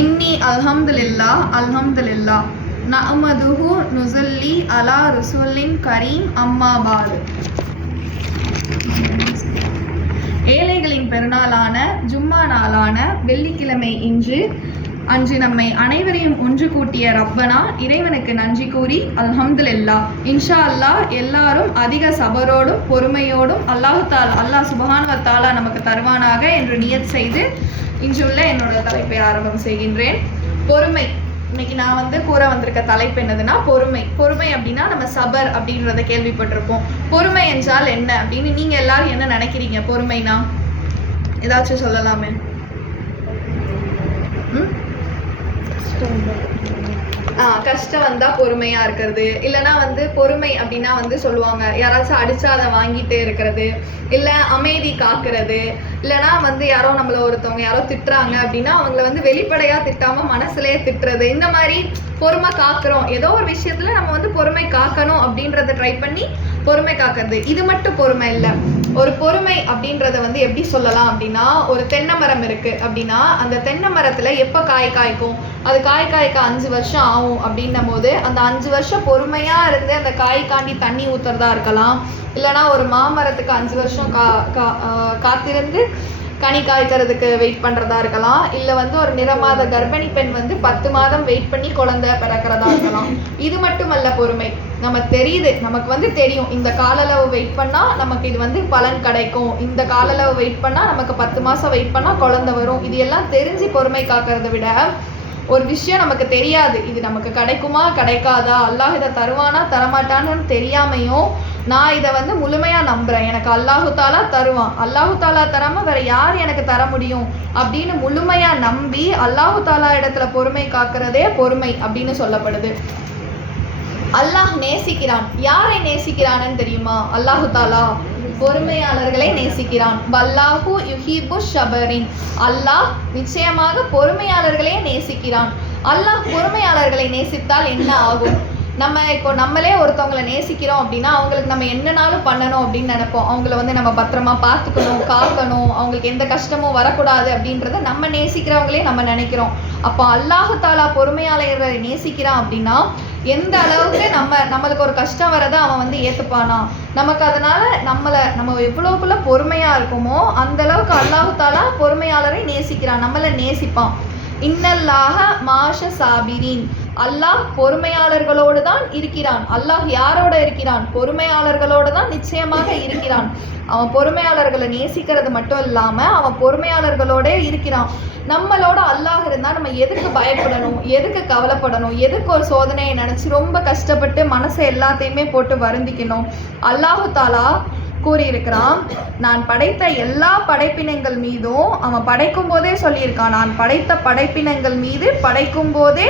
இன்னி அல்ஹம்துலில்லாஹ் நஅமதுஹு நுஸல்லி அலா ரசூலின் கரீம் அம்மா பாது. ஏழைகளின் பெருநாளான ஜும்மா நாளான வெள்ளிக்கிழமை அன்று நம்மை அனைவரையும் ஒன்று கூட்டிய ரப்பனா இறைவனுக்கு நன்றி கூறி அல்ஹம்துலில்லாஹ். இன்ஷா அல்லாஹ் எல்லாரும் அதிக சபரோடும் பொறுமையோடும் அல்லாஹ் சுப்ஹானஹு வ தஆலா நமக்கு தருவானாக என்று நியத் செய்து இன்றுள்ள என்னோட தலைப்பை ஆரம்பம் செய்கின்றேன். பொறுமை. இன்னைக்கு நான் கூற வந்திருக்க தலைப்பு என்னதுன்னா பொறுமை அப்படின்னா நம்ம சபர் அப்படின்றத கேள்விப்பட்டிருப்போம். பொறுமை என்றால் என்ன அப்படின்னு நீங்க எல்லாரும் என்ன நினைக்கிறீங்க? பொறுமைனா ஏதாச்சும் சொல்லலாமே. கஷ்டம் வந்தா பொறுமையா இருக்கிறது, இல்லைன்னா பொறுமை அப்படின்னா சொல்லுவாங்க யாராச்சும் அடிச்சா அதை வாங்கிட்டே இருக்கிறது, இல்ல அமைதி காக்குறது, இல்லைன்னா யாரோ நம்மள ஒருத்தவங்க யாரோ திட்டுறாங்க அப்படின்னா அவங்கள வெளிப்படையா திட்டாம மனசுலயே திட்டுறது. இந்த மாதிரி பொறுமை காக்குறோம், ஏதோ ஒரு விஷயத்துல நம்ம பொறுமை காக்கணும் அப்படின்றத ட்ரை பண்ணி பொறுமை காக்கிறது. இது மட்டும் பொறுமை இல்லை. ஒரு பொறுமை அப்படின்றத எப்படி சொல்லலாம் அப்படின்னா, ஒரு தென்னை மரம் இருக்கு அப்படின்னா அந்த தென்னை மரத்துல எப்ப காய்க்கும்? அது காய்க்க 5 வருஷம் ஆகும் அப்படின்னும் போது அந்த 5 வருஷம் பொறுமையா இருந்து அந்த காய்க்காண்டி தண்ணி ஊத்துறதா இருக்கலாம், இல்லைன்னா ஒரு மாமரத்துக்கு 5 வருஷம் காத்திருந்து கனி காய்க்கிறதுக்கு வெயிட் பண்றதா இருக்கலாம், இல்ல ஒரு நிறமாத கர்ப்பிணி பெண் 10 மாதம் வெயிட் பண்ணி குழந்தை பிறக்கிறதா இருக்கலாம். இது மட்டுமல்ல பொறுமை. நமக்கு தெரியும் இந்த காலளவு வெயிட் பண்ணா நமக்கு இது பலன் கிடைக்கும், இந்த காலளவு வெயிட் பண்ணா நமக்கு 10 மாசம் வெயிட் பண்ணா குழந்தை வரும். இது எல்லாம் தெரிஞ்சு பொறுமை காக்கிறத விட ஒரு விஷயம் நமக்கு தெரியாது, இது நமக்கு கிடைக்குமா கிடைக்காதா, அல்லாஹ் இதை தருவானா தரமாட்டான்னு தெரியாமையும் நான் இதை முழுமையா நம்புறேன், எனக்கு அல்லாஹு தாலா தருவான், அல்லாஹு தாலா தராம வேற யார் எனக்கு தர முடியும் அப்படின்னு முழுமையா நம்பி அல்லாஹு தாலா இடத்துல பொறுமை காக்கிறதே பொறுமை அப்படின்னு சொல்லப்படுது. அல்லாஹ் நேசிக்கிறான். யாரை நேசிக்கிறான்னு தெரியுமா? அல்லாஹு தாலா பொறுமையாளர்களை நேசிக்கிறான். வல்லாஹு யுஹிபு ஷபரின். அல்லாஹ் நிச்சயமாக பொறுமையாளர்களே நேசிக்கிறான். அல்லாஹ் பொறுமையாளர்களை நேசித்தால் என்ன ஆகும்? நம்மளே ஒருத்தவங்களை நேசிக்கிறோம் அப்படின்னா அவங்களுக்கு நம்ம என்னனாலும் பண்ணணும் அப்படின்னு நினைப்போம். அவங்கள நம்ம பத்திரமா பார்த்துக்கணும், காக்கணும், அவங்களுக்கு எந்த கஷ்டமும் வரக்கூடாது அப்படின்றத நம்ம நேசிக்கிறவங்களே நம்ம நினைக்கிறோம். அப்போ அல்லாஹு தாலா பொறுமையாளர்களை நேசிக்கிறான் அப்படின்னா எந்த அளவுக்கு நம்மளுக்கு ஒரு கஷ்டம் வரதை அவன் ஏற்றுப்பானா, நமக்கு அதனால நம்ம எவ்வளவுக்குள்ள பொறுமையா இருக்குமோ அந்த அளவுக்கு அல்லாஹு தாலா பொறுமையாளரை நேசிக்கிறான், நம்மளை நேசிப்பான். இன்னல்லாஹ மாஷ சாபிரின். அல்லாஹ் பொறுமையாளர்களோடு தான் இருக்கிறான். அல்லாஹ் யாரோட இருக்கிறான்? பொறுமையாளர்களோடு தான் நிச்சயமாக இருக்கிறான். அவன் பொறுமையாளர்களை நேசிக்கிறது மட்டும் இல்லாம அவன் பொறுமையாளர்களோட இருக்கிறான். நம்மளோட அல்லாஹ் இருந்தா நம்ம எதுக்கு பயப்படணும், எதுக்கு கவலைப்படணும், எதுக்கு ஒரு சோதனையை நினைச்சு ரொம்ப கஷ்டப்பட்டு மனசை எல்லாத்தையுமே போட்டு வருந்திக்கணும்? அல்லாஹு தாலா கூறியிருக்கிறான், நான் படைத்த எல்லா படைப்பினங்கள் மீதும் அவன் படைக்கும் போதே சொல்லியிருக்கான், நான் படைத்த படைப்பினங்கள் மீது படைக்கும் போதே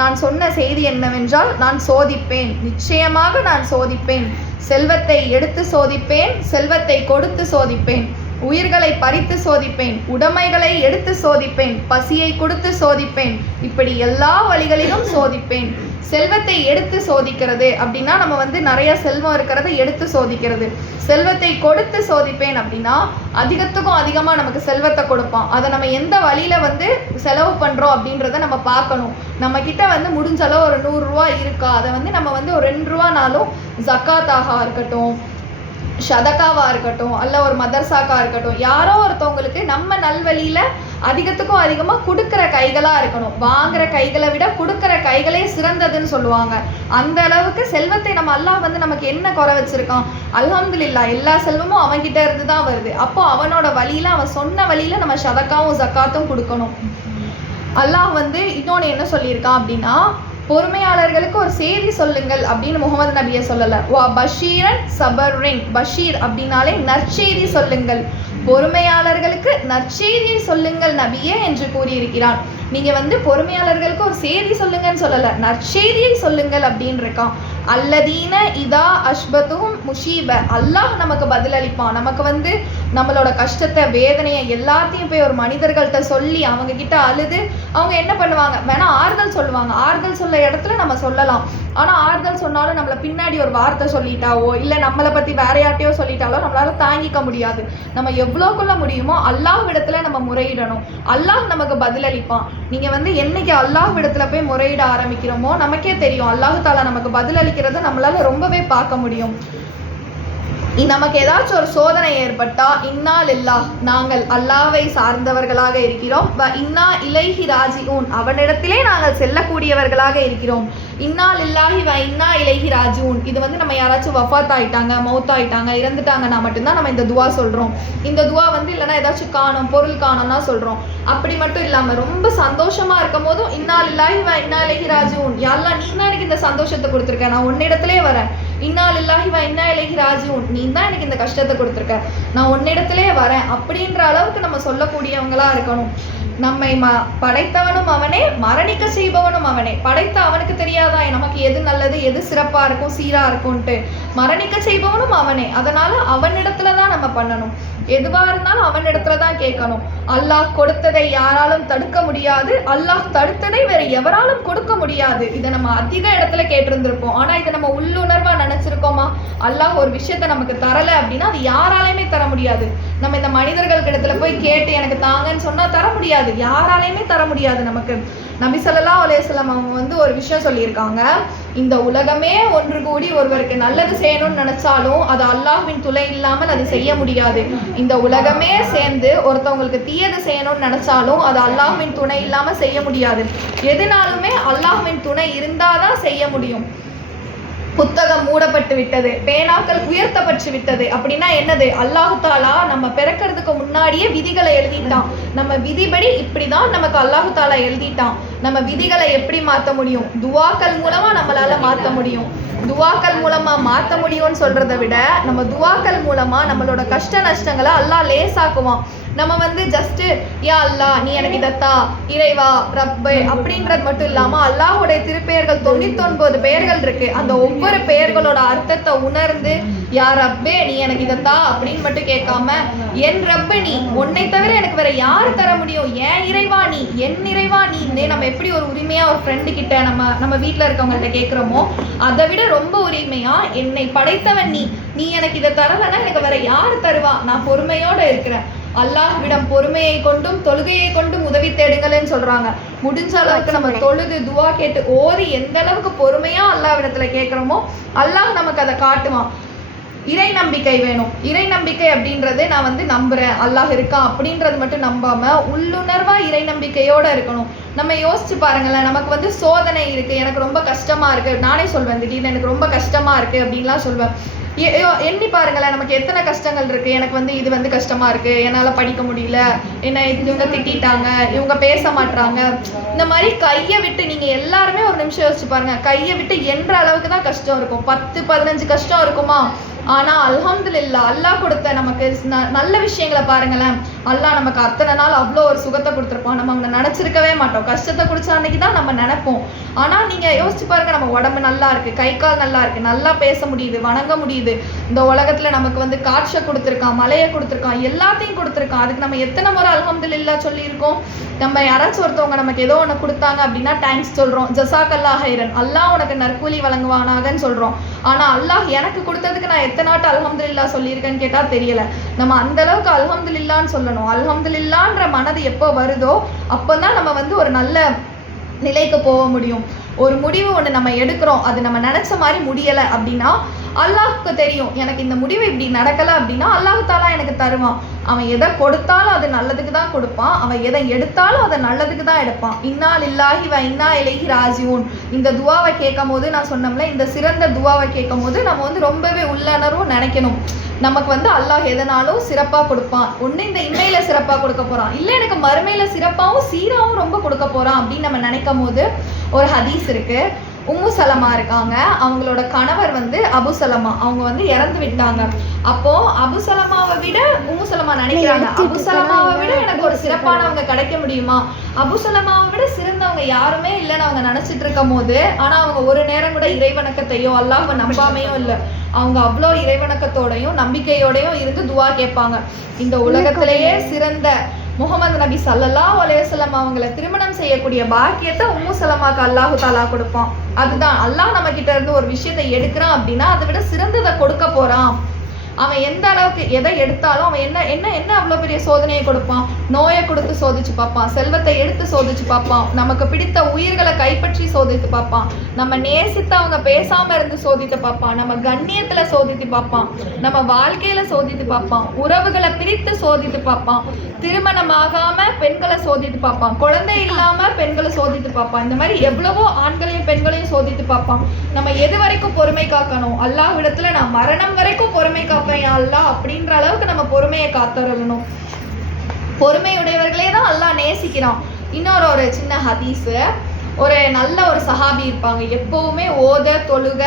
நான் சொன்ன செய்தி என்னவென்றால், நான் சோதிப்பேன், நிச்சயமாக நான் சோதிப்பேன். செல்வத்தை எடுத்து சோதிப்பேன், செல்வத்தை கொடுத்து சோதிப்பேன், உயிர்களை பறித்து சோதிப்பேன், உடைமைகளை எடுத்து சோதிப்பேன், பசியை கொடுத்து சோதிப்பேன், இப்படி எல்லா வழிகளிலும் சோதிப்பேன். செல்வத்தை எடுத்து சோதிக்கிறது அப்படின்னா நம்ம நிறைய செல்வம் இருக்கிறத எடுத்து சோதிக்கிறது. செல்வத்தை கொடுத்து சோதிப்பேன் அப்படின்னா அதிகத்துக்கும் அதிகமா நமக்கு செல்வத்தை கொடுப்பான். அதை நம்ம எந்த வழியில செலவு பண்றோம் அப்படின்றத நம்ம பார்க்கணும். நம்ம கிட்ட முடிஞ்ச அளவு ஒரு 100 ரூபா இருக்கா, அதை நம்ம ஒரு 2 ரூபானாலும் ஜக்காத்தாக இருக்கட்டும், ஷதகாவா இருக்கட்டும், அல்ல ஒரு மதர்சாக்கா இருக்கட்டும், யாரோ ஒருத்தவங்களுக்கு நம்ம நல்வழியில அதிகத்துக்கும் அதிகமா கொடுக்கிற கைகளா இருக்கணும். வாங்குற கைகளை விட கொடுக்கிற கைகளே சிறந்ததுன்னு சொல்லுவாங்க. அந்த அளவுக்கு செல்வத்தை நம்ம அல்லாஹ் நமக்கு என்ன குறை வச்சிருக்கான்? அல்ஹம்துலில்லாஹ் எல்லா செல்வமும் அவன்கிட்ட இருந்து தான் வருது. அப்போ அவனோட வழியில அவன் சொன்ன வழியில நம்ம ஷதகாவும் ஜக்காத்தும் கொடுக்கணும். அல்லாஹ் இன்னொன்னு என்ன சொல்லியிருக்கான் அப்படின்னா, பொறுமையாளர்களுக்கு ஒரு செய்தி சொல்லுங்கள் அப்படின்னு முகமது நபியை சொல்லல. வா பஷீரன் சபரின். பஷீர் அப்படின்னாலே நற்செய்தி சொல்லுங்கள், பொறுமையாளர்களுக்கு நற்செய்தியை சொல்லுங்கள் நபியே என்று கூறியிருக்கிறான். நீங்க பொறுமையாளர்களுக்கு ஒரு செய்தி சொல்லுங்கன்னு சொல்லல, நற்செய்தியை சொல்லுங்கள் அப்படின்னு இருக்கான். அல்லதீன இதா அஷ்பத்தும் முஷீப, அல்லாஹ் நமக்கு பதிலளிப்பான். நமக்கு வந்து நம்மளோட கஷ்டத்தை வேதனையை எல்லாத்தையும் போய் ஒரு மனிதர்கள்ட்ட சொல்லி அவங்க கிட்ட அழுது அவங்க என்ன பண்ணுவாங்க, வேணா ஆறுதல் சொல்லுவாங்க. ஆறுதல் சொல்ல இடத்துல நம்ம சொல்லலாம். ஆனால் ஆறுதல் சொன்னாலும் நம்மளை பின்னாடி ஒரு வார்த்தை சொல்லிட்டாவோ இல்லை நம்மளை பற்றி வேற யார்ட்டையோ சொல்லிட்டாலோ நம்மளால தாங்கிக்க முடியாது. நம்ம எவ்வளோக்குள்ள முடியுமோ அல்லாஹ் இடத்துல நம்ம முறையிடணும். அல்லாஹ் நமக்கு பதிலளிப்பான். நீங்கள் வந்து என்னைக்கு அல்லாஹ் இடத்துல போய் முறையிட ஆரம்பிக்கிறோமோ நமக்கே தெரியும் அல்லாஹ் தாலா நமக்கு பதிலளிக்கிறத நம்மளால ரொம்பவே பார்க்க முடியும். நமக்கு ஏதாச்சும் ஒரு சோதனை ஏற்பட்டா இன்னா லில்லாஹ், நாங்கள் அல்லாஹ்வை சார்ந்தவர்களாக இருக்கிறோம், இன்னா இலைஹி ராஜிஊன், அவனிடத்திலே நாங்கள் செல்லக்கூடியவர்களாக இருக்கிறோம். இன்னா லில்லாஹி வ இன்னா இலைஹி ராஜிஊன். இது வந்து நம்ம யாராச்சும் வஃபாத் ஆயிட்டாங்க, மௌத் ஆயிட்டாங்க, இறந்துட்டாங்கன்னா மட்டும்தான் நம்ம இந்த துவா சொல்றோம். இந்த துவா வந்து இல்லைன்னா ஏதாச்சும் காணும், பொருள் காணும்னா சொல்றோம். அப்படி மட்டும் இல்லாம ரொம்ப சந்தோஷமா இருக்கும் போதும் இன்னா லில்லாஹி வ இன்னா இலைஹி ராஜிஊன், யா அல்லாஹ் நீ தான் எனக்கு இந்த சந்தோஷத்தை கொடுத்துருக்க, நான் உன்னிடத்திலே வரேன். இன்னா லில்லாஹி வ இன்னா இலைஹி ராஜிஊன், நீ தான் எனக்கு இந்த கஷ்டத்தை கொடுத்துருக்க, நான் உன்னிடத்திலே வரேன் அப்படின்ற அளவுக்கு நம்ம சொல்லக்கூடியவங்களா இருக்கணும். நம்மை படைத்தவனும் அவனே, மரணிக்க செய்பவனும் அவனே. படைத்த அவனுக்கு தெரியாதா நமக்கு எது நல்லது எது சிறப்பா இருக்கும் சீரா இருக்கும்ட்டு? மரணிக்க செய்பவனும் அவனே. அதனால அவனிடத்துல தான் நம்ம பண்ணணும். எதுவா இருந்தாலும் அவனிடத்துல தான் கேட்கணும். அல்லாஹ் கொடுத்ததை யாராலும் தடுக்க முடியாது, அல்லாஹ் தடுத்ததை வேற எவராலும் கொடுக்க முடியாது. இதை நம்ம அதிக இடத்துல கேட்டிருந்திருப்போம். ஆனா இதை நம்ம உள்ளுணர்வா நினைச்சிருக்கோமா? அல்லாஹ் ஒரு விஷயத்த நமக்கு தரல அப்படின்னா அது யாராலையுமே தர முடியாது. நம்ம இந்த மனிதர்களுக்கு இடத்துல போய் கேட்டு எனக்கு தாங்கன்னு சொன்னா தர முடியாது, யாராலையுமே தர முடியாது நமக்கு. நபி ஸல்லல்லாஹு அலைஹி வஸல்லம் அவங்க வந்து ஒரு விஷயம் சொல்லியிருக்காங்க, இந்த உலகமே ஒன்று கூடி ஒருவருக்கு நல்லது செய்யணும்னு நினைச்சாலும் அது அல்லாஹ்வின் துணை இல்லாமல் அது செய்ய முடியாது. இந்த உலகமே சேர்ந்து ஒருத்தவங்களுக்கு தீயது செய்யணும்னு நினைச்சாலும் அது அல்லாஹ்வின் துணை இல்லாம செய்ய முடியாது. எதுனாலுமே அல்லாஹ்வின் துணை இருந்தாதான் செய்ய முடியும். புத்தகம் மூடப்பட்டு விட்டது, பேனாக்கள் உயர்த்தப்பட்டு விட்டது அப்படின்னா என்னது? அல்லாஹ் தாலா நம்ம பிறக்கிறதுக்கு முன்னாடியே விதிகளை எழுதிட்டான். நம்ம விதிபடி இப்படிதான் நமக்கு அல்லாஹ் தாலா எழுதிட்டான். நம்ம விதிகளை எப்படி மாற்ற முடியும்? துவாக்கள் மூலமா நம்மளால மாற்ற முடியும். துவாக்கள் மூலமா மாற்ற முடியும்னு சொல்றதை விட நம்ம துவாக்கள் மூலமா நம்மளோட கஷ்ட நஷ்டங்களை அல்லாஹ் லேசாக்குவான். நம்ம வந்து ஜஸ்ட் யா அல்லாஹ் நீ எனக்கு இதத்தா, இறைவா, ரப்பே அப்படின்றது மட்டும் இல்லாம அல்லாஹுடைய திருப்பெயர்கள் 99 பெயர்கள் இருக்கு. அந்த ஒவ்வொரு பெயர்களோட அர்த்தத்தை உணர்ந்து யா ரப்பே நீ எனக்கு இதத்தா அப்படின்னு மட்டும் கேட்காம என் ரப்ப நீ, உன்னை தவிர எனக்கு வேற யாரு தர முடியும், ஏன் இறைவா நீ, என் இறைவா நீ. நம்ம எப்படி ஒரு உரிமையா ஒரு ஃப்ரெண்டு கிட்ட நம்ம வீட்டுல இருக்கவங்கள்ட்ட கேட்கிறோமோ அதை விட ரொம்ப உரிமையா என்னை படைத்தவன் நீ, நீ எனக்கு இதை தரலன்னா எனக்கு வேற யாரு தருவா, நான் பொறுமையோட இருக்கிறேன். அல்லாஹ்விடம் பொறுமையை கொண்டும் தொழுகையை கொண்டும் உதவி தேடுங்கள்னு சொல்றாங்க. முடிஞ்ச அளவுக்கு நம்ம தொழுது துவா கேட்டு ஓதி எந்த அளவுக்கு பொறுமையா அல்லாஹ்விடத்துல கேட்கிறோமோ அல்லாஹ் நமக்கு அதை காட்டுவான். இறை நம்பிக்கை வேணும். இறை நம்பிக்கை அப்படின்றது நான் வந்து நம்புறேன் அல்லாஹ் இருக்கான் அப்படின்றது மட்டும் நம்பாம உள்ளுணர்வா இறை நம்பிக்கையோட இருக்கணும். நம்ம யோசிச்சு பாருங்களேன், நமக்கு வந்து சோதனை இருக்கு, எனக்கு ரொம்ப கஷ்டமா இருக்கு, நானே சொல்வேன் திடீர்னு எனக்கு ரொம்ப கஷ்டமா இருக்கு அப்படின்லாம் சொல்வேன். எண்ணி பாருங்களேன், நமக்கு எத்தனை கஷ்டங்கள் இருக்கு. எனக்கு வந்து இது வந்து கஷ்டமா இருக்கு, என்னால படிக்க முடியல, என்ன இவங்க திட்டாங்க, இவங்க பேச மாட்டாங்க, இந்த மாதிரி கையை விட்டு நீங்க எல்லாருமே ஒரு நிமிஷம் யோசிச்சு பாருங்க. கையை விட்டு என்ற அளவுக்கு தான் கஷ்டம் இருக்கும். 10-15 கஷ்டம் இருக்குமா? ஆனா அல்ஹம்துலில்லாஹ் அல்லாஹ் கொடுத்த நமக்கு நல்ல விஷயங்களை பாருங்களேன். அல்லாஹ் நமக்கு அத்தனை நாள் அவ்வளோ ஒரு சுகத்தை கொடுத்துருப்போம். நம்ம அவங்க நினைச்சிருக்கவே மாட்டோம். கஷ்டத்தை குடிச்ச அன்னைக்கு தான் நம்ம நினைப்போம். ஆனா நீங்க யோசிச்சு பாருங்க, நம்ம உடம்பு நல்லா இருக்கு, கை கால் நல்லா இருக்கு, நல்லா பேச முடியுது, வணங்க முடியுது. இந்த உலகத்துல நமக்கு வந்து காற்றை கொடுத்துருக்கான், மழையை கொடுத்துருக்கான், எல்லாத்தையும் கொடுத்துருக்கான். அதுக்கு நம்ம எத்தனை முறை அல்ஹம்துலில்லாஹ் சொல்லியிருக்கோம். நம்ம யாராச்சும் ஒருத்தவங்க நமக்கு ஏதோ ஒன்று கொடுத்தாங்க அப்படின்னா தேங்க்ஸ் சொல்றோம், ஜஸாக்கல்லாஹ் ஹைரன், அல்லாஹ் உனக்கு நற்கூலி வழங்குவானாகன்னு சொல்றோம். ஆனா அல்லாஹ் எனக்கு கொடுத்ததுக்கு நான் எத்தனை நாட்டு அல்ஹம்துலில்லாஹ் சொல்லியிருக்கேன்னு கேட்டா தெரியல. நம்ம அந்த அளவுக்கு அல்ஹம்துலில்லாஹ்னு சொல்லணும். அல்ஹம்துலில்லாஹ்ன்ற மனது எப்போ வருதோ அப்போதான் நம்ம வந்து ஒரு நல்ல நிலைக்கு போக முடியும். ஒரு முடிவு ஒன்று நம்ம எடுக்கிறோம், அது நம்ம நினைச்ச மாதிரி முடியலை அப்படின்னா அல்லாஹ்க்கு தெரியும் எனக்கு இந்த முடிவு இப்படி நடக்கலை அப்படின்னா அல்லாஹ் தாலா எனக்கு தருவான். அவன் எதை கொடுத்தாலும் அது நல்லதுக்கு தான் கொடுப்பான், அவன் எதை எடுத்தாலும் அதை நல்லதுக்கு தான் எடுப்பான். இன்னா லில்லாஹி வ இன்னா இலைஹி ராஜிஊன். இந்த துவாவை கேட்கும் போது நான் சொன்னோம்ல, இந்த சிறந்த துவாவை கேட்கும் போது நம்ம வந்து ரொம்பவே உள்ளுணர்வும் நினைக்கணும். நமக்கு வந்து அல்லாஹ் எதனாலும் சிறப்பாக கொடுப்பான். ஒன்று இந்த இம்மையில சிறப்பாக கொடுக்க போகிறான், இல்லை எனக்கு மறுமையில சிறப்பாகவும் சீராகவும் ரொம்ப கொடுக்க போகிறான் அப்படின்னு நம்ம நினைக்கும் போது ஒரு ஹதீஸ் இருக்கு. உம்மு சலமா இருக்காங்க, அவங்களோட கணவர் வந்து அபு சலமா, அவங்க வந்து இறந்து விட்டாங்க. அப்போ அபு சலமாவை விட உம்மு சலமா நினைக்கிறாங்க, அபு சலமாவை விட எனக்கு ஒரு சிறப்பானவங்க கிடைக்க முடியுமா, அபு சலமாவை விட சிறந்தவங்க யாருமே இல்லைன்னு அவங்க நினைச்சிட்டு இருக்கும் போது, ஆனா அவங்க ஒரு நேரம் கூட இறைவணக்கத்தையோ அல்லாஹ்வை நம்பாமையும் இல்லை. அவங்க அவ்வளோ இறைவணக்கத்தோடையும் நம்பிக்கையோடையும் இருந்து துவா கேட்பாங்க. இந்த உலகத்திலேயே சிறந்த முகமது நபி ஸல்லல்லாஹு அலைஹி வஸல்லம் அவங்களை திருமணம் செய்யக்கூடிய பாக்கியத்தை உம்மு சலமாக்கு அல்லாஹு தாலா கொடுப்பான். அதுதான் அல்லாஹ் நம்ம கிட்ட இருந்து ஒரு விஷயத்தை எடுக்கிறான் அப்படின்னா அதை விட சிறந்ததை கொடுக்க போறான். அவன் எந்த அளவுக்கு எதை எடுத்தாலும் அவன் என்ன என்ன என்ன அவ்வளோ பெரிய சோதனையை கொடுப்பான். நோயை கொடுத்து சோதிச்சு பார்ப்பான், செல்வத்தை எடுத்து சோதிச்சு பார்ப்பான், நமக்கு பிடித்த உயிர்களை கைப்பற்றி சோதித்து பார்ப்பான், நம்ம நேசித்து அவங்க பேசாம இருந்து சோதித்து பார்ப்பான், நம்ம கண்ணியத்துல சோதித்து பார்ப்பான், நம்ம வாழ்க்கையில சோதித்து பார்ப்பான், உறவுகளை பிரித்து சோதித்து பார்ப்பான், திருமணமாகாம பெண்களை சோதித்து பார்ப்பான், குழந்தை இல்லாம பெண்களை சோதித்து பார்ப்பான். இந்த மாதிரி எவ்வளவோ ஆண்களையும் பெண்களையும் சோதித்து பார்ப்பான். நம்ம எது வரைக்கும் பொறுமை காக்கணும், அல்லாஹ்விடத்துல நான் மரணம் வரைக்கும் பொறுமை காப்பேன் அல்லாஹ் அப்படின்ற அளவுக்கு நம்ம பொறுமையை காத்தரணும். பொறுமையுடையவர்களே தான் அல்லாஹ் நேசிக்கிறான். இன்னொரு சின்ன ஹதீஸ், ஒரு நல்ல ஒரு சஹாபி இருப்பாங்க, எப்பவுமே ஓத தொழுக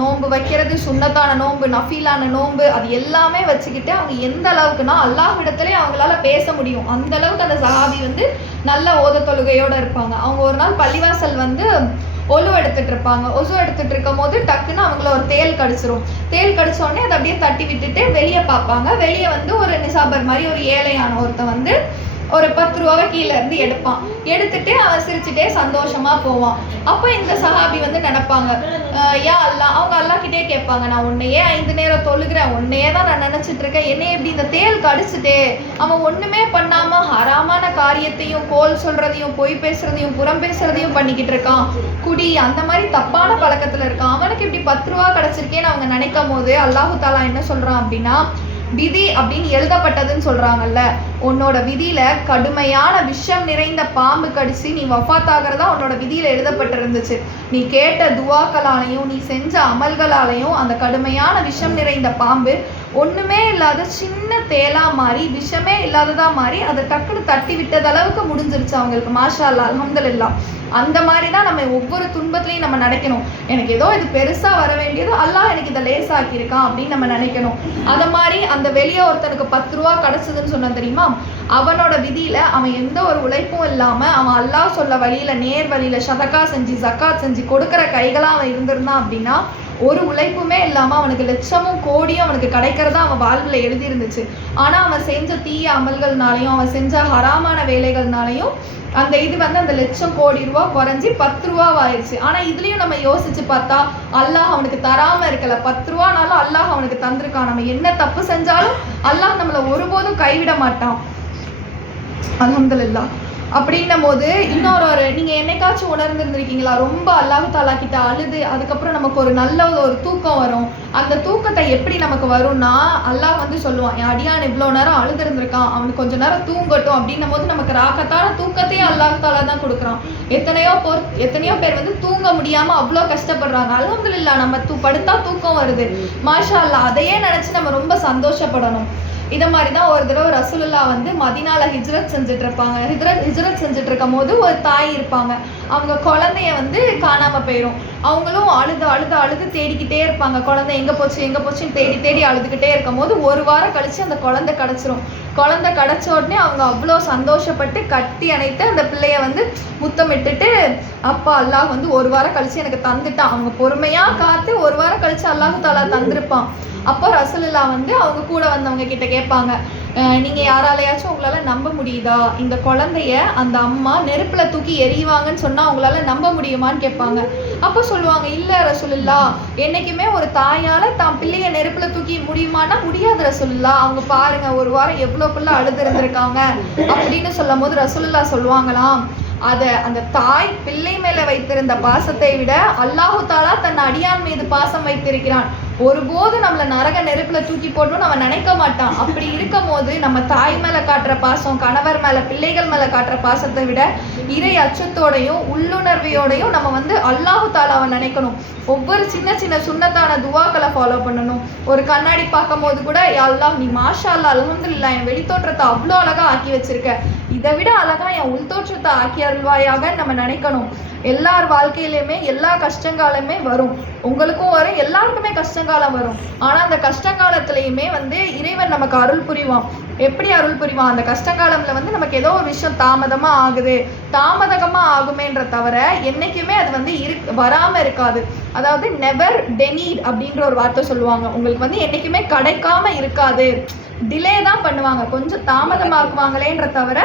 நோன்பு வைக்கிறது, சுன்னத்தான நோன்பு நஃபீலான நோன்பு அது எல்லாமே வச்சுக்கிட்டு அவங்க எந்த அளவுக்குன்னா அல்லாஹ்விடத்திலே அவங்களால பேச முடியும் அந்த அளவுக்கு அந்த சஹாபி வந்து நல்ல ஓத தொழுகையோட இருப்பாங்க. அவங்க ஒரு நாள் பள்ளிவாசல் வந்து ஒலு எடுத்துட்டு இருப்பாங்க. ஒசு எடுத்துட்டு இருக்கும் போது டக்குன்னு அவங்கள ஒரு தேல் கடிச்சிரும். தேல் கடிச்ச உடனே அதை அப்படியே தட்டி விட்டுட்டு வெளியே பார்ப்பாங்க. வெளியே வந்து ஒரு நிசாபர் மாதிரி ஒரு ஏழையான ஒருத்தன் வந்து ஒரு 10 ரூபாவை கீழே இருந்து எடுப்பான். எடுத்துட்டு அவன் சிரிச்சுட்டே சந்தோஷமா போவான். அப்போ இந்த சஹாபி வந்து நினைப்பாங்க, யா அல்லாஹ், அவங்க அல்லாஹ் கிட்டே கேட்பாங்க, நான் உன்னையே 5 நேரம் தொழுகிறேன், உன்னையே தான் நான் நினைச்சிட்டு இருக்கேன், என்னை எப்படி இந்த தேல் கடிச்சிட்டே அவன் ஒண்ணுமே பண்ணாம ஹராமான காரியத்தையும் கோல் சொல்றதையும் பொய் பேசுறதையும் புறம் பேசுறதையும் பண்ணிக்கிட்டு இருக்கான், குடி அந்த மாதிரி தப்பான பழக்கத்துல இருக்கான், அவனுக்கு இப்படி 10 ரூபா கிடைச்சிருக்கேன்னு அவங்க நினைக்கும் போது அல்லாஹு தாலா என்ன சொல்றான் அப்படின்னா, விதி அப்படின்னு எழுதப்பட்டதுன்னு சொல்றாங்கல்ல, உன்னோட விதியில கடுமையான விஷம் நிறைந்த பாம்பு கடிச்சு நீ வஃபாத்தாகிறதா உன்னோட விதியில எழுதப்பட்டிருந்துச்சு. நீ கேட்ட துவாக்களாலையும் நீ செஞ்ச அமல்களாலையும் அந்த கடுமையான விஷம் நிறைந்த பாம்பு ஒண்ணுமே இல்லாத சின்ன தேலா மாறி விஷமே இல்லாததா மாறி அதை டக்குன்னு தட்டி விட்டது அளவுக்கு முடிஞ்சிருச்சு அவங்களுக்கு. மாஷா அல்லாஹ், அல்ஹம்துலில்லாஹ். அந்த மாதிரி தான் நம்ம ஒவ்வொரு துன்பத்திலையும் நம்ம நினைக்கணும், எனக்கு ஏதோ இது பெருசா வர வேண்டியது அல்லாஹ் எனக்கு இதை லேசாக்கியிருக்கான் அப்படின்னு நம்ம நினைக்கணும். அதை மாதிரி அந்த வெளியே ஒருத்தனுக்கு 10 ரூபா கிடைச்சதுன்னு சொன்ன தெரியுமா, அவனோட விதியில அவன் எந்த ஒரு உழைப்பும் இல்லாம அவன் அல்லாஹ் சொல்ல வழியில நேர் வழியில சதக்கா செஞ்சு ஜக்காத் செஞ்சு கொடுக்குற கைகளா அவன் இருந்திருந்தான் அப்படின்னா ஒரு உழைப்புமே இல்லாம அவனுக்கு லட்சமும் கோடியும் அவனுக்கு கிடைக்கிறதா அவன் வாழ்வுல எழுதியிருந்துச்சு. ஆனா அவன் செஞ்ச தீய அமல்கள்னாலையும் அவன் செஞ்ச ஹராமான வேலைகள்னாலையும் அந்த இது வந்து அந்த லட்சம் கோடி ரூபா குறைஞ்சி 10 ரூபாவாயிருச்சு. ஆனா இதுலயும் நம்ம யோசிச்சு பார்த்தா அல்லாஹ் அவனுக்கு தராம இருக்கல, 10 ரூபானாலும் அல்லாஹ் அவனுக்கு தந்திருக்கான். நம்ம என்ன தப்பு செஞ்சாலும் அல்லாஹ் நம்மளை ஒருபோதும் கைவிட மாட்டான். அல்ஹம்துலில்லாஹ். அப்படின்னும் போது இன்னொரு நீங்க என்னைக்காச்சும் உணர்ந்துருந்துருக்கீங்களா, ரொம்ப அல்லாஹ் தாலா கிட்ட அழுது அதுக்கப்புறம் நமக்கு ஒரு நல்ல ஒரு தூக்கம் வரும். அந்த தூக்கத்தை எப்படி நமக்கு வரும்னா அல்லாஹ் வந்து சொல்லுவான், என் அடியான் இவ்வளோ நேரம் அழுதுருந்துருக்கான், அவனுக்கு கொஞ்ச நேரம் தூங்கட்டும் அப்படின்னும் போது நமக்கு ராக்கத்தான தூக்கத்தையும் அல்லாஹ் தாலா தான் கொடுக்குறான். எத்தனையோ பேர் வந்து தூங்க முடியாம அவ்வளோ கஷ்டப்படுறாங்க. அல்ஹம்துலில்லாஹ், நம்ம படுத்தா தூக்கம் வருது, மாஷா அல்லாஹ். அதையே நினைச்சு நம்ம ரொம்ப சந்தோஷப்படணும். இதை மாதிரி தான் ஒரு தடவை ரசூலுல்லாஹ் வந்து மதீனால ஹிஜ்ரத் செஞ்சுட்டு இருப்பாங்க. ஹிஜ்ரத் செஞ்சுட்டு இருக்கும் போது ஒரு தாய் இருப்பாங்க, அவங்க குழந்தைய வந்து காணாம போயிடும். அவங்களும் அழுது அழுது அழுது தேடிக்கிட்டே இருப்பாங்க, குழந்தை எங்க போச்சுன்னு தேடி தேடி அழுதுகிட்டே இருக்கும் போது 1 வாரம் கழிச்சு அந்த குழந்தை கிடைச்சிரும். குழந்தை கிடைச்ச உடனே அவங்க அவ்வளோ சந்தோஷப்பட்டு கட்டி அணைத்து அந்த பிள்ளைய வந்து முத்தமிட்டுட்டு, அப்பா அல்லாஹ் வந்து 1 வாரம் கழிச்சு எனக்கு தந்துட்டான். அவங்க பொறுமையா காத்து 1 வாரம் கழிச்சு அல்லாஹ் தாலா தந்திருப்பான். அப்போ ரசூலுல்லாஹ் வந்து அவங்க கூட வந்தவங்க கிட்ட கேட்பாங்க, நீங்க யாராலையாச்சும் உங்களால நம்ப முடியுதா, இந்த குழந்தைய அந்த அம்மா நெருப்புல தூக்கி எறிவாங்கன்னு சொன்னா உங்களால நம்ப முடியுமான்னு கேட்பாங்க. அப்போ சொல்லுவாங்க, இல்ல ரசூலுல்லாஹ், என்னைக்குமே ஒரு தாயால தான் பிள்ளைய நெருப்புல தூக்கி முடியுமானா முடியாது ரசூலுல்லாஹ், அவங்க பாருங்க 1 வாரம் எவ்வளோக்குள்ள அழுது இருந்திருக்காங்க அப்படின்னு சொல்லும் போது ரசூலுல்லாஹ் சொல்லுவாங்களாம், அந்த தாய் பிள்ளை மேல வைத்திருந்த பாசத்தை விட அல்லாஹு தாலா தன் அடியான் மீது பாசம் வைத்திருக்கிறான். ஒருபோது நம்மள நரக நெருப்புல தூக்கி போடணும்னு அவன் நினைக்க மாட்டான். அப்படி இருக்கும் போது நம்ம தாய் மேல காட்டுற பாசம், கணவர் மேல பிள்ளைகள் மேல காட்டுற பாசத்தை விட இறை அச்சத்தோடையும் உள்ளுணர்வையோடையும் நம்ம வந்து அல்லாஹு தாலாவை நினைக்கணும். ஒவ்வொரு சின்ன சின்ன சுன்னத்தான துவாக்களை ஃபாலோ பண்ணணும். ஒரு கண்ணாடி பார்க்கும் போது கூட, யா அல்லாஹ் நீ மாஷா அல்லாஹ் அல்ஹம்துலில்லாஹ் என் வெளித்தோற்றத்தை அவ்வளோ அழகா ஆக்கி வச்சிருக்க, இதை விட அழகா என் உள்தோற்றத்தை ஆக்கி அருள்வாயாக நம்ம நினைக்கணும். எல்லார் வாழ்க்கையிலுமே எல்லா கஷ்டங்காலமே வரும். உங்களுக்கும் வரும், எல்லாருக்குமே கஷ்டங்காலம் வரும். ஆனா அந்த கஷ்டங்காலத்திலையுமே வந்து இறைவன் நமக்கு அருள் புரிவான். எப்படி அருள் புரிவான்? அந்த கஷ்டங்காலம்ல வந்து நமக்கு ஏதோ ஒரு விஷயம் தாமதமா ஆகுது, தாமதமா ஆகுமேன்ற தவிர என்னைக்குமே அது வந்து வராம இருக்காது. அதாவது நெவர் டெனீட் அப்படின்ற ஒரு வார்த்தை சொல்லுவாங்க. உங்களுக்கு வந்து என்னைக்குமே கிடைக்காம இருக்காது, டிலே தான் பண்ணுவாங்க, கொஞ்சம் தாமதமாக்குவாங்களேன்ற தவிர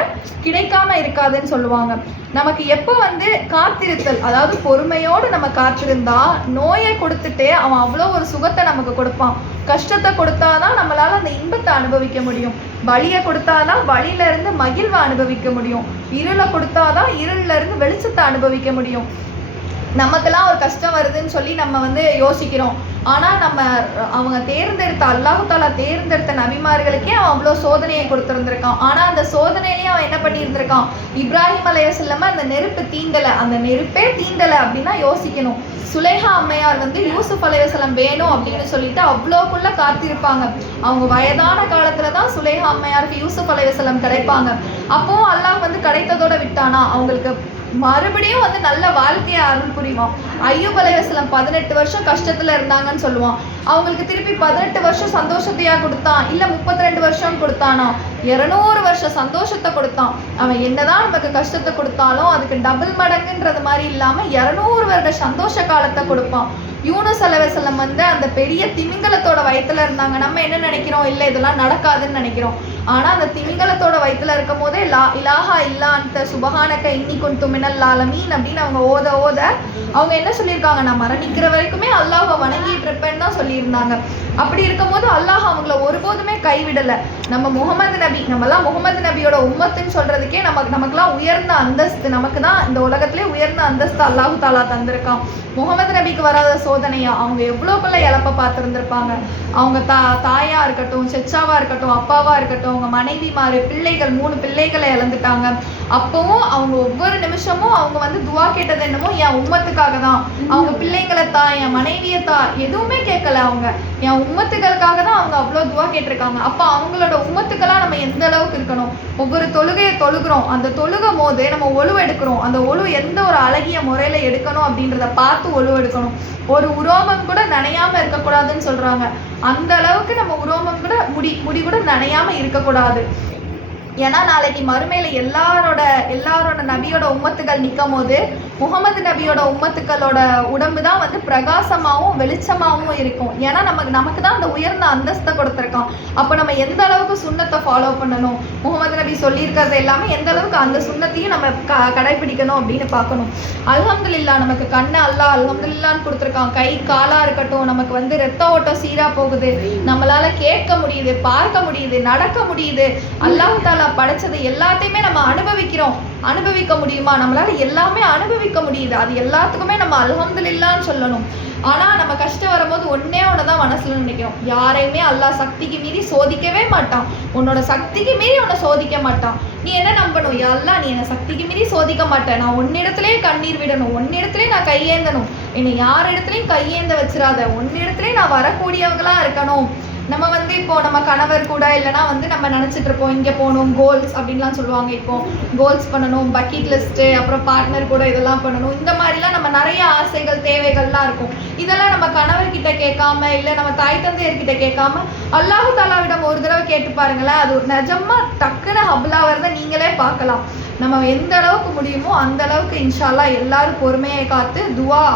கிடைக்காம இருக்காதுன்னு சொல்லுவாங்க. நமக்கு எப்போ வந்து காத்திருத்தல், அதாவது பொறுமையோடு நம்ம காத்திருந்தா நோயை கொடுத்துட்டு அவன் அவ்வளோ ஒரு சுகத்தை நமக்கு கொடுப்பான். கஷ்டத்தை கொடுத்தாதான் நம்மளால அந்த இன்பத்தை அனுபவிக்க முடியும். வலியை கொடுத்தாதான் வலியில இருந்து மகிழ்வை அனுபவிக்க முடியும். இருளை கொடுத்தாதான் இருள்ல இருந்து வெளிச்சத்தை அனுபவிக்க முடியும். நமக்கெல்லாம் ஒரு கஷ்டம் வருதுன்னு சொல்லி நம்ம வந்து யோசிக்கிறோம். ஆனால் அவங்க தேர்ந்தெடுத்த அல்லாஹ் தாலா தேர்ந்தெடுத்த நபிமார்களுக்கே அவன் அவ்வளோ சோதனையை கொடுத்துருந்துருக்கான். ஆனால் அந்த சோதனையிலேயே அவன் என்ன பண்ணியிருந்திருக்கான்? இப்ராஹிம் அலைஹிஸ்ஸலாம் அந்த நெருப்பு தீண்டலை, அந்த நெருப்பே தீண்டலை அப்படின்னா யோசிக்கணும். சுலைஹா அம்மையார் வந்து யூசுப் அலைஹிஸ்ஸலாம் வேணும் அப்படின்னு சொல்லிட்டு அவ்வளோக்குள்ள காத்திருப்பாங்க. அவங்க வயதான காலத்துல தான் சுலைஹா அம்மையாருக்கு யூசுப் அலைஹிஸ்ஸலாம் கிடைப்பாங்க. அப்போவும் அல்லாஹ் வந்து கிடைத்ததோட விட்டானா? அவங்களுக்கு மறுபடியும் வந்து நல்ல வாழ்க்கையை அருள் புரிவான். ஐயூப் அலைஹிஸ்ஸலாம் 18 வருஷம் கஷ்டத்துல இருந்தாங்கன்னு சொல்லுவான். அவங்களுக்கு திருப்பி 18 வருஷம் சந்தோஷத்தையா கொடுத்தான், இல்ல 32 வருஷம் கொடுத்தானா? 200 வருஷம் சந்தோஷத்தை கொடுத்தான். அவன் என்னதான் நமக்கு கஷ்டத்தை கொடுத்தாலும் அதுக்கு டபுள் மடங்குன்றது மாதிரி இல்லாம 200 வருட சந்தோஷ காலத்தை கொடுப்பான். யூனுஸ் அலைஹிஸ்ஸலாம் வந்து அந்த பெரிய திமிங்கலத்தோட வயிற்றுல இருந்தாங்க. நம்ம என்ன நினைக்கிறோம்? இல்லை இதெல்லாம் நடக்காதுன்னு நினைக்கிறோம். ஆனா அந்த திமிங்கலத்தோட வயிற்றுல இருக்கும் போதே லா இலாஹா இல்லா அந்த சுபஹானக இன்னி குன்து மினல் ஆலமீன் அப்படின்னு அவங்க ஓத அவங்க என்ன சொல்லியிருக்காங்க? நான் மரணிக்கிற வரைக்குமே அல்லாஹ்வை வணங்கிட்டு இருப்பேன்னு தான் சொல்லியிருந்தாங்க. அப்படி இருக்கும்போது அல்லாஹ் அவங்கள ஒருபோதுமே கைவிடலை. நம்ம முகமது நபி, நம்மலாம் முகமது நபியோட உம்மத்துன்னு சொல்றதுக்கே நமக்குலாம் உயர்ந்த அந்தஸ்து, நமக்கு தான் இந்த உலகத்திலே உயர்ந்த அந்தஸ்து அல்லாஹு தாலா தந்திருக்கான். முகமது நபிக்கு வராத சோதனையா? அவங்க எவ்வளோக்குள்ள இழப்ப பார்த்துருந்துருப்பாங்க. அவங்க தாயா இருக்கட்டும், செச்சாவா இருக்கட்டும், அப்பாவா இருக்கட்டும், அவங்க மனைவிமாரு, பிள்ளைகள் 3 பிள்ளைகளை இழந்துட்டாங்க. அப்பவும் அவங்க ஒவ்வொரு நிமிஷமும் அவங்க வந்து துவா கேட்டது என்னமோ என் உம்மத்துக்காக தான். அவங்க பிள்ளைங்களை என் மனைவியை எதுவுமே கேட்கல. அவங்க என் உம்மத்துகளுக்காக தான் அவங்க அவ்வளோ துவா கேட்டிருக்காங்க. அப்போ அவங்களோட உம்மத்துக்கெல்லாம் நம்ம எந்த அளவுக்கு இருக்கணும்? ஒவ்வொரு தொழுகையை தொழுகிறோம், அந்த தொழுகும் போது நம்ம ஒழு எடுக்கிறோம். அந்த ஒழு எந்த ஒரு அழகிய முறையில் எடுக்கணும் அப்படின்றத பார்த்து ஒழு எடுக்கணும். ஒரு உரோமம் கூட நனையாம இருக்கக்கூடாதுன்னு சொல்றாங்க. அந்த அளவுக்கு நம்ம உரோமம் கூட முடி கூட நனையாம இருக்கக்கூடாது. ஏன்னா நாளைக்கு மறுமையில எல்லாரோட நபியோட உம்மத்துகள் நிற்கும் போது முகமது நபியோட உம்மத்துக்களோட உடம்பு தான் வந்து பிரகாசமாகவும் வெளிச்சமாகவும் இருக்கும். ஏன்னா நமக்கு தான் அந்த உயர்ந்த அந்தஸ்தை கொடுத்துருக்கான். அப்போ நம்ம எந்த அளவுக்கு சுண்ணத்தை ஃபாலோ பண்ணணும், முகமது நபி சொல்லியிருக்கிறது எல்லாமே எந்த அளவுக்கு அந்த சுண்ணத்தையும் நம்ம கடைபிடிக்கணும் அப்படின்னு பார்க்கணும். அல்ஹம்துலில்லாஹ் நமக்கு கண்ணை அல்லாஹ் அல்ஹம்துலில்லாஹ்னு கொடுத்துருக்கான். கை காலாக இருக்கட்டும், நமக்கு வந்து ரத்த ஓட்டம் சீராக போகுது, நம்மளால கேட்க முடியுது, பார்க்க முடியுது, நடக்க முடியுது. அல்லாஹ் தாலா படைச்சது எல்லாத்தையுமே நம்ம அனுபவிக்க முடியுமா? நம்மளால எல்லாமே அனுபவிக்க முடியுது. அது எல்லாத்துக்குமே நம்ம அல்ஹம்துலில்லாஹ்னு சொல்லணும். ஆனா நம்ம கஷ்டம் வரும்போது ஒன்னே ஒண்ணுதான் மனசுல நினைக்கிறோம், யாரையுமே அல்லாஹ் சக்திக்கு மீறி சோதிக்கவே மாட்டான். உன்னோட சக்திக்கு மீறி உன்னை சோதிக்க மாட்டான். நீ என்ன நம்பணும்? யா அல்லாஹ், நீ என்னை சக்திக்கு மீறி சோதிக்க மாட்டேன், நான் உன்னிடத்திலே கண்ணீர் விடணும், உன்னிடத்திலே நான் கையேந்தணும், என்னை யார் இடத்துலையும் கையேந்த வச்சிடாத, உன்னிடத்திலே நான் வரக்கூடியவங்களா இருக்கணும். நம்ம வந்து இப்போ நம்ம கணவர் கூட இல்லைனா வந்து நம்ம நினச்சிட்டு இருப்போம் இங்கே போகணும், கோல்ஸ் அப்படின்லாம் சொல்லுவாங்க. இப்போ கோல்ஸ் பண்ணணும், பக்கெட் லிஸ்ட்டு, அப்புறம் பார்ட்னர் கூட இதெல்லாம் பண்ணணும், இந்த மாதிரிலாம் நம்ம நிறைய ஆசைகள் தேவைகள்லாம் இருக்கும். இதெல்லாம் நம்ம கணவர்கிட்ட கேட்காம இல்லை நம்ம தாய் தந்தையர்கிட்ட கேட்காம அல்லாஹ் தாலாவிடம் ஒரு தடவை கேட்டு பாருங்களேன். அது நிஜமா டக்குன்னு ஹப்லா வரதை நீங்களே பார்க்கலாம். நம்ம எந்த அளவுக்கு முடியுமோ அந்த அளவுக்கு இன்ஷா அல்லாஹ் எல்லாரும் பொறுமையை காத்து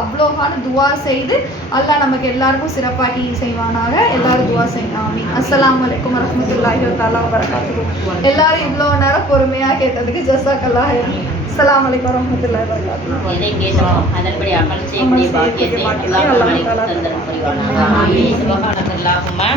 அவ்வளோகான துவா செய்து அல்லாஹ் நமக்கு எல்லாருக்கும் சிறப்பாகி செய்வானாக. எல்லாரும் துவா செய்யணும். ஆமீன். அஸ்ஸலாமு அலைக்கும் வரஹ்மத்துல்லாஹி தஆலா வபரகாத்துஹு. எல்லாரும் இவ்வளோ நேரம் பொறுமையாக கேட்டதுக்கு ஜஸாக்கல்லாஹ். அஸ்ஸலாமு அலைக்கும் வரஹ்மத்துல்லாஹி வபரகாத்துஹு. இதை கேட்டோம், அதன்படி அமல் செய்யக்கூடிய பாக்கியத்தை அல்லாஹ் நமக்கு தந்தருள்வானாக. ஆமீன். சுப்ஹானல்லாஹும்ம